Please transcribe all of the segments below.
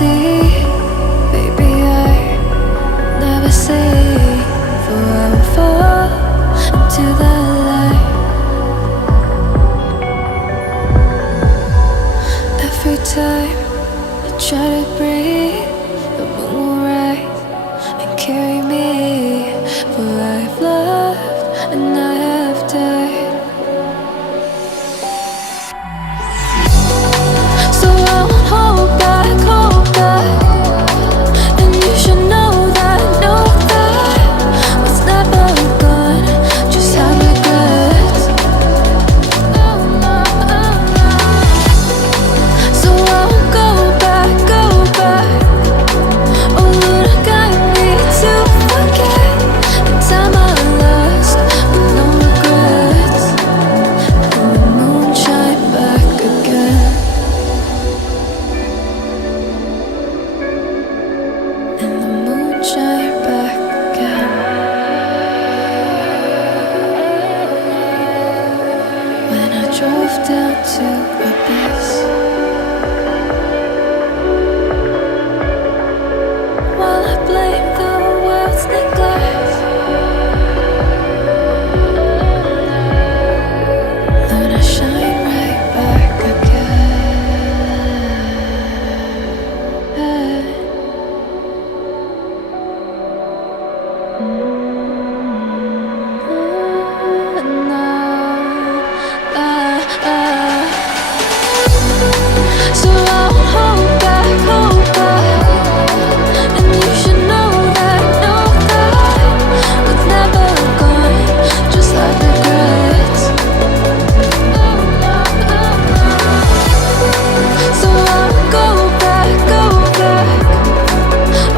sea, baby, I never say, for I will fall into the light. Every time I try to breathe, the moon will rise and carry me, for I have loved and I have died. So I won't hold back, and you should know that what's never gone just have regrets. So I won't go back, oh Lord, guide me to forget the time I lost with no regrets. And the moon shine back again. And the moon shine back again. When I drove down to abyss, while I blame the world's neglect, then I shine right back again. So I won't hold back, and you should know that what's never gone just like regrets. So I won't go back,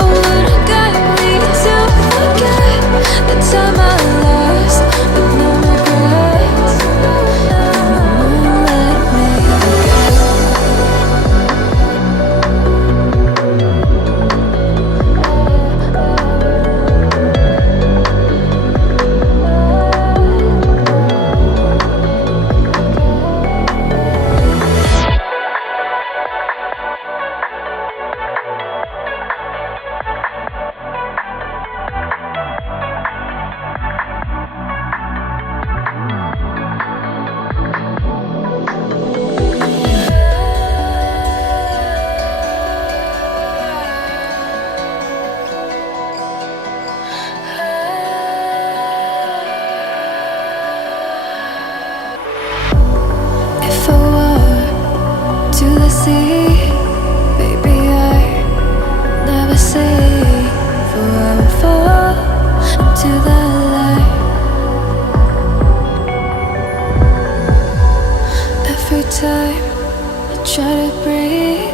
oh Lord, guide me to forget the time I lost with no regrets. And the moon let me again. If I were to the sea, baby, I never say, for I will fall into the light. Every time I try to breathe,